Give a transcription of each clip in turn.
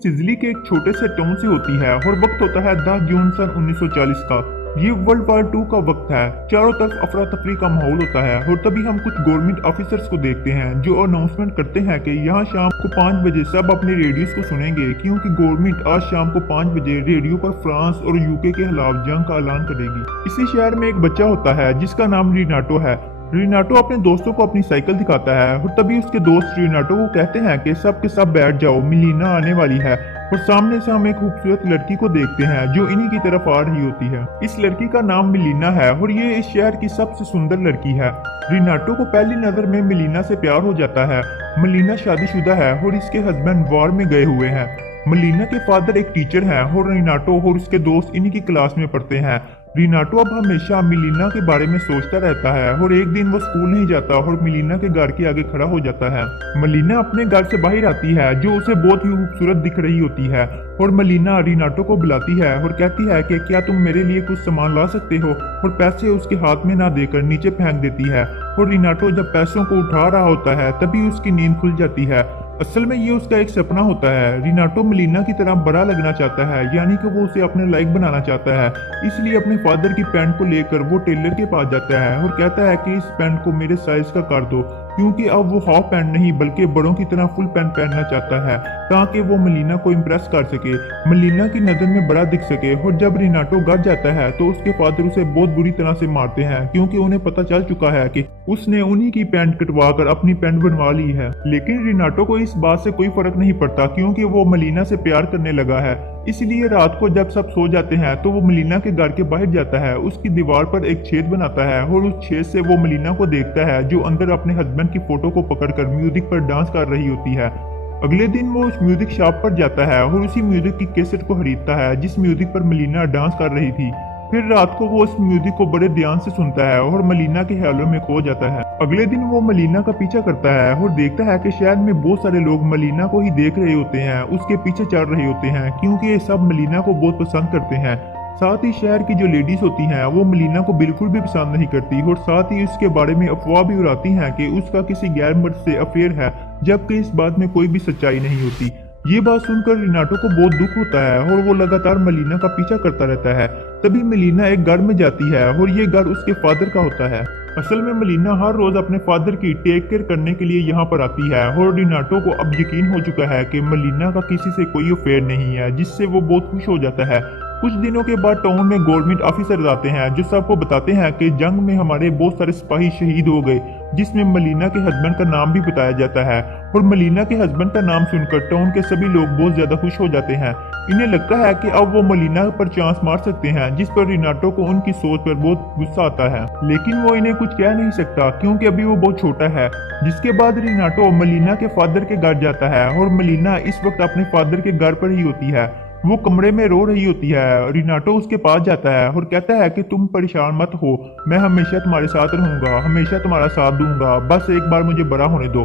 सिजली के एक छोटे से टाउन से होती है और वक्त होता है 10 जून सन 1940 का। ये वर्ल्ड वार 2 का वक्त है। चारों तरफ अफरा तफरी का माहौल होता है और तभी हम कुछ गवर्नमेंट ऑफिसर्स को देखते हैं जो अनाउंसमेंट करते हैं कि यहाँ शाम को 5 बजे सब अपने रेडियोस को सुनेंगे क्योंकि गवर्नमेंट आज शाम को 5 बजे रेडियो पर फ्रांस और यूके के खिलाफ जंग का ऐलान करेगी। इसी शहर में एक बच्चा होता है जिसका नाम रिनाटो है। रिनाटो अपने दोस्तों को अपनी साइकिल दिखाता है और तभी उसके दोस्त रिनाटो को कहते हैं कि सब के सब बैठ जाओ, मिलीना आने वाली है। और सामने से हम एक खूबसूरत लड़की को देखते हैं जो इन्हीं की तरफ आ रही होती है। इस लड़की का नाम मिलीना है और ये इस शहर की सबसे सुंदर लड़की है। रिनाटो को पहली नजर में मिलीना से प्यार हो जाता है। मिलीना शादीशुदा है और इसके हस्बैंड वॉर में गए हुए हैं। मिलीना के फादर एक टीचर हैं और रिनाटो और उसके दोस्त इन्हीं की क्लास में पढ़ते हैं। रिनाटो अब हमेशा मिलीना के बारे में सोचता रहता है और एक दिन वो स्कूल नहीं जाता और मिलीना के घर के आगे खड़ा हो जाता है। मिलीना अपने घर से बाहर आती है जो उसे बहुत ही खूबसूरत दिख रही होती है और मिलीना रिनाटो को बुलाती है और कहती है कि क्या तुम मेरे लिए कुछ सामान ला सकते हो, और पैसे उसके हाथ में ना देकर नीचे फेंक देती है। और रिनाटो जब पैसों को उठा रहा होता है तभी उसकी नींद खुल जाती है। असल में ये उसका एक सपना होता है। रिनाटो मिलीना की तरह बड़ा लगना चाहता है, यानी कि वो उसे अपने लायक बनाना चाहता है। इसलिए अपने फादर की पैंट को लेकर वो टेलर के पास जाता है और कहता है कि इस पैंट को मेरे साइज का कर दो, क्योंकि अब वो हाफ पैंट नहीं बल्कि बड़ों की तरह फुल पैंट पहनना चाहता है ताकि वो मिलीना को इम्प्रेस कर सके, मिलीना की नजर में बड़ा दिख सके। और जब रिनाटो घर जाता है तो उसके फादर उसे बहुत बुरी तरह से मारते हैं क्योंकि उन्हें पता चल चुका है कि उसने उन्हीं की पैंट कटवा कर अपनी पैंट बनवा ली है। लेकिन रिनाटो को इस बात से कोई फर्क नहीं पड़ता क्योंकि वो मिलीना से प्यार करने लगा है। इसलिए रात को जब सब सो जाते हैं तो वो मिलीना के घर के बाहर जाता है, उसकी दीवार पर एक छेद बनाता है और उस छेद से वो मिलीना को देखता है जो अंदर अपने हस्बैंड की फोटो को पकड़कर म्यूजिक पर डांस कर रही होती है। अगले दिन वो उस म्यूजिक शॉप पर जाता है और उसी म्यूजिक की कैसेट को खरीदता है जिस म्यूजिक पर मिलीना डांस कर रही थी। फिर रात को वो उस म्यूजिक को बड़े ध्यान से सुनता है और मलीना के ख्यालों में खो जाता है। अगले दिन वो मलीना का पीछा करता है और देखता है कि शहर में बहुत सारे लोग मलीना को ही देख रहे होते हैं, उसके पीछे चढ़ रहे होते हैं क्योंकि ये सब मलीना को बहुत पसंद करते हैं। साथ ही शहर की जो लेडीज होती हैं वो मलीना को बिल्कुल भी पसंद नहीं करती और साथ ही उसके बारे में अफवाह भी उड़ाती हैं कि उसका किसी गैर मर्द से अफेयर है, जबकि इस बात में कोई भी सच्चाई नहीं होती। ये बात सुनकर रिनाटो को बहुत दुख होता है और वो लगातार मलीना का पीछा करता रहता है। तभी मलीना एक घर में जाती है और ये घर उसके फादर का होता है। असल में मलीना हर रोज अपने फादर की टेक केयर करने के लिए यहाँ पर आती है और रिनाटो को अब यकीन हो चुका है कि मलीना का किसी से कोई अफेयर नहीं है, जिससे वो बहुत खुश हो जाता है। कुछ दिनों के बाद टाउन में गवर्नमेंट ऑफिसर आते हैं जो सबको बताते हैं कि जंग में हमारे बहुत सारे सिपाही शहीद हो गए, जिसमें मलीना के हस्बैंड का नाम भी बताया जाता है। और मलीना के हस्बैंड का नाम सुनकर टाउन के सभी लोग बहुत ज्यादा खुश हो जाते हैं। इन्हें लगता है कि अब वो मलीना पर चांस मार सकते हैं, जिस पर रिनाटो को उनकी सोच पर बहुत गुस्सा आता है, लेकिन वो इन्हें कुछ कह नहीं सकता क्योंकि अभी वो बहुत छोटा है। जिसके बाद रिनाटो मलीना के फादर के घर जाता है और मलीना इस वक्त अपने फादर के घर पर ही होती है। वो कमरे में रो रही होती है। रिनाटो उसके पास जाता है और कहता है कि तुम परेशान मत हो, मैं हमेशा तुम्हारे साथ रहूंगा, हमेशा तुम्हारा साथ दूंगा, बस एक बार मुझे बड़ा होने दो।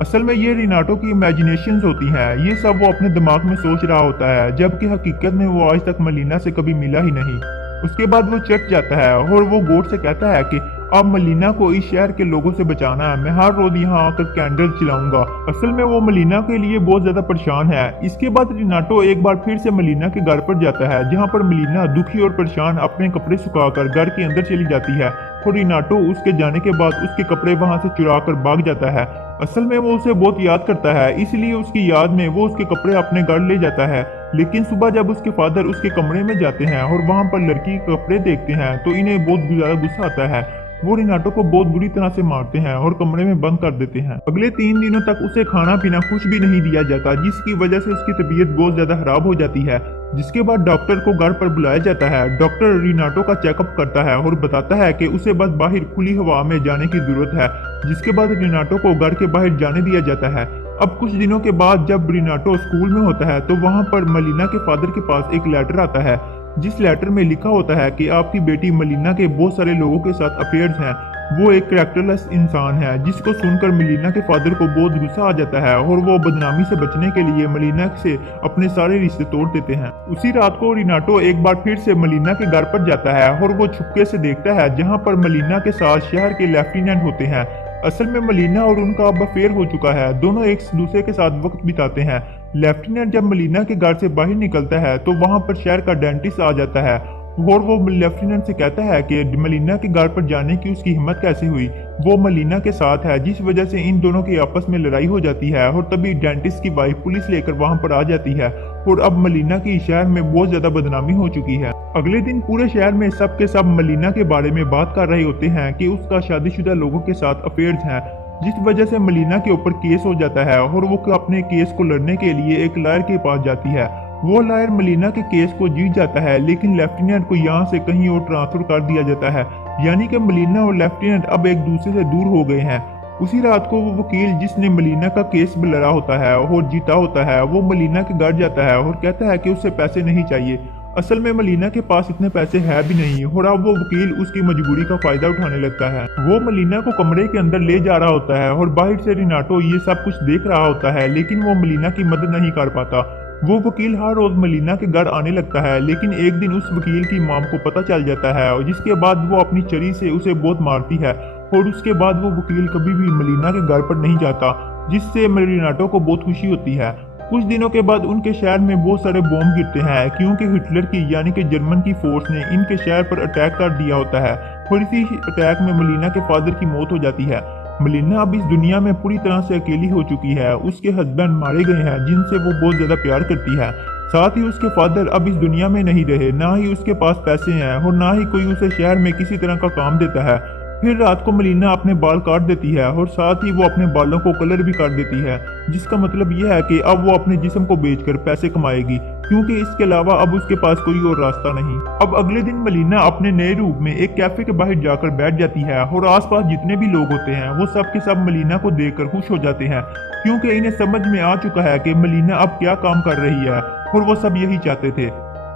असल में ये रिनाटो की इमेजिनेशंस होती हैं, ये सब वो अपने दिमाग में सोच रहा होता है, जबकि हकीकत में वो आज तक मलीना से कभी मिला ही नहीं। उसके बाद वो चट जाता है और वो गोड से कहता है कि अब मलीना को इस शहर के लोगों से बचाना है, मैं हर रोज यहाँ आकर कैंडल जलाऊंगा। असल में वो मलीना के लिए बहुत ज्यादा परेशान है। इसके बाद रिनाटो एक बार फिर से मलीना के घर पर जाता है, जहाँ पर मलीना दुखी और परेशान अपने कपड़े सुखाकर घर के अंदर चली जाती है और रिनाटो उसके जाने के बाद उसके कपड़े वहां से चुरा कर भाग जाता है। असल में वो उसे बहुत याद करता है, इसलिए उसकी याद में वो उसके कपड़े अपने घर ले जाता है। लेकिन सुबह जब उसके फादर उसके कमरे में जाते हैं और वहां पर लड़की के कपड़े देखते हैं तो इन्हें बहुत ज्यादा गुस्सा आता है। वो रिनाटो को बहुत बुरी तरह से मारते हैं और कमरे में बंद कर देते हैं। अगले 3 दिनों तक उसे खाना पीना कुछ भी नहीं दिया जाता, जिसकी वजह से उसकी तबीयत बहुत ज्यादा खराब हो जाती है। जिसके बाद डॉक्टर को घर पर बुलाया जाता है। डॉक्टर रिनाटो का चेकअप करता है और बताता है कि उसे बस बाहर खुली हवा में जाने की जरूरत है। जिसके बाद रिनाटो को घर के बाहर जाने दिया जाता है। अब कुछ दिनों के बाद जब रिनाटो स्कूल में होता है तो वहां पर मलीना के फादर के पास एक लेटर आता है, जिस लेटर में लिखा होता है कि आपकी बेटी मलीना के बहुत सारे लोगों के साथ अफेयर्स हैं, वो एक कैरेक्टरलेस इंसान है। जिसको सुनकर मलीना के फादर को बहुत गुस्सा आ जाता है और वो बदनामी से बचने के लिए मलीना से अपने सारे रिश्ते तोड़ देते हैं। उसी रात को रिनाटो एक बार फिर से मलीना के घर पर जाता है और वो छुपके से देखता है जहाँ पर मलीना के साथ शहर के लेफ्टिनेंट होते हैं। असल में मलीना और उनका अब अफेयर हो चुका है, दोनों एक दूसरे के साथ वक्त बिताते हैं। लेफ्टिनेंट जब मलीना के घर से बाहर निकलता है तो वहां पर शहर का डेंटिस्ट आ जाता है और वो लेफ्टिनेंट से कहता है कि मलीना के घर पर जाने की उसकी हिम्मत कैसे हुई। वो मलीना के साथ है, जिस वजह से इन दोनों की आपस में लड़ाई हो जाती है और तभी डेंटिस्ट की वाइफ पुलिस लेकर वहां पर आ जाती है और अब मलीना की शहर में बहुत ज्यादा बदनामी हो चुकी है। अगले दिन पूरे शहर में सब के सब मलीना के बारे में बात कर रहे होते हैं कि उसका शादीशुदा लोगों के साथ अफेयर्स हैं, जिस वजह से मलीना के ऊपर केस हो जाता है और वो अपने केस को लड़ने के लिए एक लॉयर के पास जाती है। वो लॉयर मलीना के केस को जीत जाता है, लेकिन लेफ्टिनेंट को यहाँ से कहीं और ट्रांसफर कर दिया जाता है, यानी कि मलीना और लेफ्टिनेंट अब एक दूसरे से दूर हो गए हैं। उसी रात को वो वकील जिसने मलीना का केस भी लड़ा होता है और जीता होता है, वो मलीना के घर जाता है और कहता है कि उसे पैसे नहीं चाहिए। असल में मलीना के पास इतने पैसे है भी नहीं और अब वो वकील उसकी मजबूरी का फायदा उठाने लगता है। वो मलीना को कमरे के अंदर ले जा रहा होता है और बाहर से रिनाटो ये सब कुछ देख रहा होता है, लेकिन वो मलीना की मदद नहीं कर पाता। वो वकील हर रोज मलीना के घर आने लगता है, लेकिन एक दिन उस वकील की मॉम को पता चल जाता है और जिसके बाद वो अपनी छड़ी से उसे बहुत मारती है और उसके बाद वो वकील कभी भी मलीना के घर पर नहीं जाता, जिससे रिनाटो को बहुत खुशी होती है। कुछ दिनों के बाद उनके शहर में बहुत सारे बॉम्ब गिरते हैं क्योंकि हिटलर की यानी कि जर्मन की फोर्स ने इनके शहर पर अटैक कर दिया होता है और इसी अटैक में मलीना के फादर की मौत हो जाती है। मलीना अब इस दुनिया में पूरी तरह से अकेली हो चुकी है। उसके हस्बैंड मारे गए हैं जिनसे वो बहुत ज्यादा प्यार करती है। साथ ही उसके फादर अब इस दुनिया में नहीं रहे, ना ही उसके पास पैसे हैं और ना ही कोई उसे शहर में किसी तरह का काम देता है। फिर रात को मलीना अपने बाल काट देती है और साथ ही वो अपने बालों को कलर भी कर देती है, जिसका मतलब यह है कि अब वो अपने जिस्म को बेचकर पैसे कमाएगी, क्योंकि इसके अलावा अब उसके पास कोई और रास्ता नहीं। अब अगले दिन मलीना अपने नए रूप में एक कैफे के बाहर जाकर बैठ जाती है और आसपास जितने भी लोग होते हैं वो सब के सब मलीना को देखकर खुश हो जाते हैं, क्योंकि इन्हें समझ में आ चुका है कि मलीना अब क्या काम कर रही है और वो सब यही चाहते थे,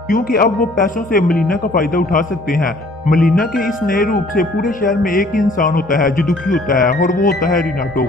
क्योंकि अब वो पैसों से मलीना का फायदा उठा सकते हैं। मलीना के इस नए रूप से पूरे शहर में एक ही इंसान होता है जो दुखी होता है और वो होता है रिनाटो।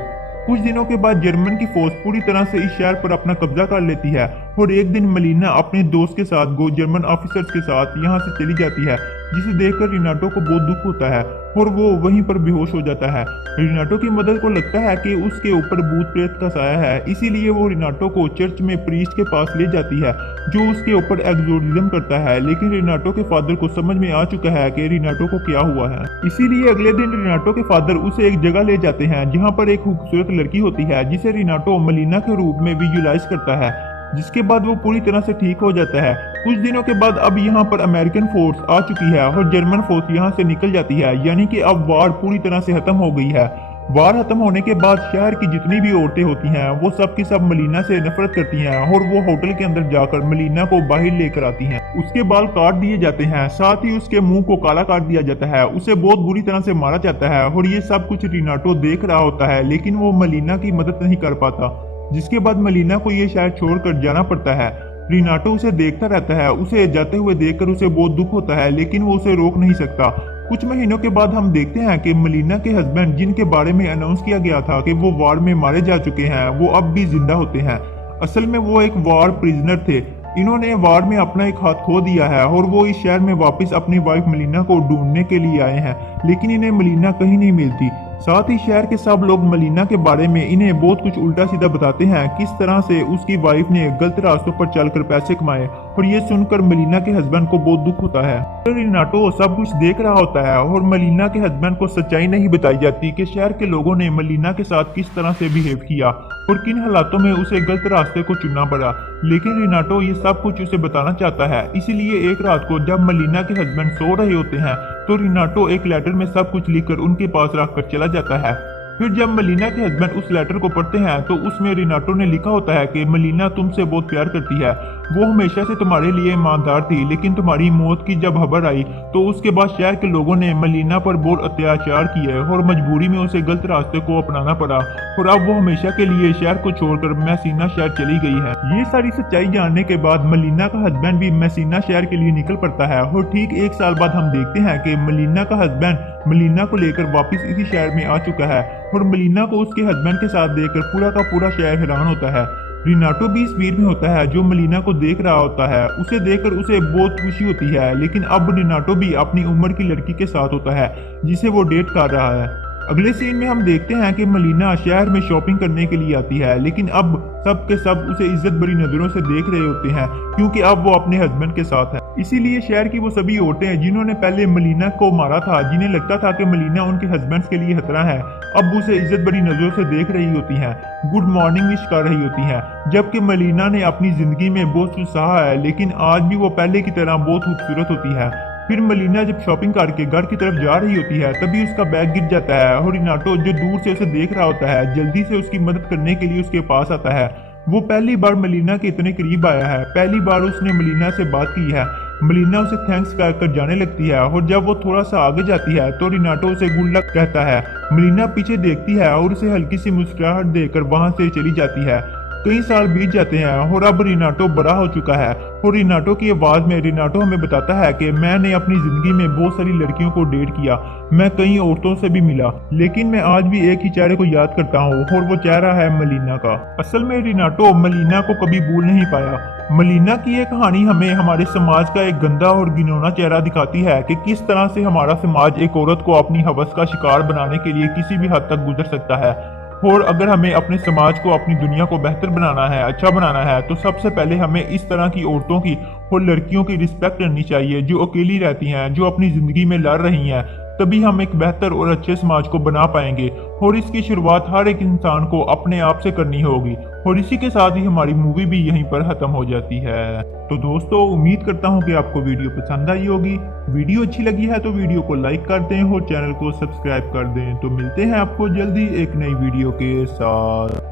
कुछ दिनों के बाद जर्मन की फौज पूरी तरह से इस शहर पर अपना कब्जा कर लेती है और एक दिन मलीना अपने दोस्त के साथ जर्मन ऑफिसर्स के साथ यहाँ से चली जाती है, जिसे देखकर रिनाटो को बहुत दुख होता है और वो वहीं पर बेहोश हो जाता है। रिनाटो की मदर को लगता है कि उसके ऊपर भूत प्रेत का साया है, इसीलिए वो रिनाटो को चर्च में प्रीस्ट के पास ले जाती है जो उसके ऊपर एग्जोर्सिज्म करता है, लेकिन रिनाटो के फादर को समझ में आ चुका है कि रिनाटो को क्या हुआ है। इसीलिए अगले दिन रिनाटो के फादर उसे एक जगह ले जाते हैं जहाँ पर एक खूबसूरत लड़की होती है जिसे रिनाटो मलीना के रूप में विजुअलाइज करता है, जिसके बाद वो पूरी तरह से ठीक हो जाता है। कुछ दिनों के बाद अब यहाँ पर अमेरिकन फोर्स आ चुकी है और जर्मन फोर्स यहाँ से निकल जाती है, यानी कि अब वार पूरी तरह से खत्म हो गई है। वार खत्म होने के बाद शहर की जितनी भी औरतें होती हैं वो सब की सब मलीना से नफरत करती हैं और वो होटल के अंदर जाकर मलीना को बाहर लेकर आती हैं। उसके बाल काट दिए जाते हैं, साथ ही उसके मुंह को काला काट दिया जाता है, उसे बहुत बुरी तरह से मारा जाता है और ये सब कुछ रिनाटो देख रहा होता है, लेकिन वो मलीना की मदद नहीं कर पाता, जिसके बाद मलीना को ये शहर छोड़कर जाना पड़ता है। रिनाटो उसे देखता रहता है, उसे जाते हुए देखकर उसे बहुत दुख होता है, लेकिन वो उसे रोक नहीं सकता। कुछ महीनों के बाद हम देखते हैं कि मलीना के हस्बैंड, जिनके बारे में अनाउंस किया गया था कि वो वार में मारे जा चुके हैं, वो अब भी जिंदा होते हैं। असल में वो एक वार प्रिजनर थे। इन्होंने वार में अपना एक हाथ खो दिया है और वो इस शहर में वापस अपनी वाइफ मलीना को ढूंढने के लिए आए हैं, लेकिन इन्हें मलीना कहीं नहीं मिलती। साथ ही शहर के सब लोग मलीना के बारे में इन्हें बहुत कुछ उल्टा सीधा बताते हैं, किस तरह से उसकी वाइफ ने गलत रास्तों पर चलकर पैसे कमाए, और ये सुनकर मलीना के हस्बैंड को बहुत दुख होता है। तो रिनाटो सब कुछ देख रहा होता है और मलीना के हस्बैंड को सच्चाई नहीं बताई जाती कि शहर के लोगों ने मलीना के साथ किस तरह से बिहेव किया और किन हालातों में उसे गलत रास्ते को चुनना पड़ा, लेकिन रिनाटो ये सब कुछ उसे बताना चाहता है। इसीलिए एक रात को जब मलीना के हस्बैंड सो रहे होते हैं तो रिनाटो एक लेटर में सब कुछ लिखकर उनके पास रखकर चला जाता है। फिर जब मलीना के हस्बैंड उस लेटर को पढ़ते हैं तो उसमें रिनाटो ने लिखा होता है कि मलीना तुमसे बहुत प्यार करती है, वो हमेशा से तुम्हारे लिए ईमानदार थी, लेकिन तुम्हारी मौत की जब खबर आई तो उसके बाद शहर के लोगों ने मलीना पर बहुत अत्याचार किए और मजबूरी में उसे गलत रास्ते को अपनाना पड़ा और अब वो हमेशा के लिए शहर को छोड़कर मैसीना शहर चली गई है। ये सारी सच्चाई जानने के बाद मलीना का हस्बैंड भी मैसीना शहर के लिए निकल पड़ता है और ठीक 1 साल बाद हम देखते हैं कि मलीना का हस्बैंड मलीना को लेकर वापस इसी शहर में आ चुका है और मलीना को उसके हस्बैंड के साथ देखकर पूरा का पूरा शहर हैरान होता है। रिनाटो भी इस भीड़ में होता है जो मलीना को देख रहा होता है। उसे देखकर उसे बहुत खुशी होती है, लेकिन अब रिनाटो भी अपनी उम्र की लड़की के साथ होता है जिसे वो डेट कर रहा है। अगले सीन में हम देखते हैं कि मलीना शहर में शॉपिंग करने के लिए आती है, लेकिन अब सब के सब उसे इज्जत बड़ी नजरों से देख रहे होते हैं क्योंकि अब वो अपने हस्बैंड के साथ है। इसीलिए शहर की वो सभी औरतें जिन्होंने पहले मलीना को मारा था, जिन्हें लगता था कि मलीना उनके हस्बैंड के लिए खतरा है, अब उसे इज्जत बड़ी नजरों से देख रही होती हैं, गुड मॉर्निंग विश कर रही होती हैं। जबकि मलीना ने अपनी जिंदगी में बहुत कुछ सहा है, लेकिन आज भी वो पहले की तरह बहुत खूबसूरत होती है। फिर मलीना जब शॉपिंग करके घर की तरफ जा रही होती है, तभी उसका बैग गिर जाता है और रिनाटो जो दूर से उसे देख रहा होता है, जल्दी से उसकी मदद करने के लिए उसके पास आता है। वो पहली बार मलीना के इतने करीब आया है, पहली बार उसने मलीना से बात की है। मलीना उसे थैंक्स कहकर जाने लगती है और जब वो थोड़ा सा आगे जाती है तो रिनाटो उसे गुड लक कहता है। मलीना पीछे देखती है और उसे हल्की सी मुस्कुराहट देकर वहां से चली जाती है। कई साल बीत जाते हैं और अब रिनाटो बड़ा हो चुका है और रिनाटो की आवाज में रिनाटो हमें बताता है कि मैंने अपनी जिंदगी में बहुत सारी लड़कियों को डेट किया, मैं कई औरतों से भी मिला, लेकिन मैं आज भी एक ही चेहरे को याद करता हूँ और वो चेहरा है मलीना का। असल में रिनाटो मलीना को कभी भूल नहीं पाया। मलीना की ये कहानी हमें हमारे समाज का एक गंदा और घिनौना चेहरा दिखाती है कि किस तरह से हमारा समाज एक औरत को अपनी हवस का शिकार बनाने के लिए किसी भी हद तक गुजर सकता है। और अगर हमें अपने समाज को, अपनी दुनिया को बेहतर बनाना है, अच्छा बनाना है, तो सबसे पहले हमें इस तरह की औरतों की और लड़कियों की रिस्पेक्ट करनी चाहिए जो अकेली रहती हैं, जो अपनी जिंदगी में लड़ रही हैं। तभी हम एक बेहतर और अच्छे समाज को बना पाएंगे और इसकी शुरुआत हर एक इंसान को अपने आप से करनी होगी। और इसी के साथ ही हमारी मूवी भी यहीं पर खत्म हो जाती है। तो दोस्तों, उम्मीद करता हूँ कि आपको वीडियो पसंद आई होगी। वीडियो अच्छी लगी है तो वीडियो को लाइक कर दें और चैनल को सब्सक्राइब कर दें। तो मिलते हैं आपको जल्दी एक नई वीडियो के साथ।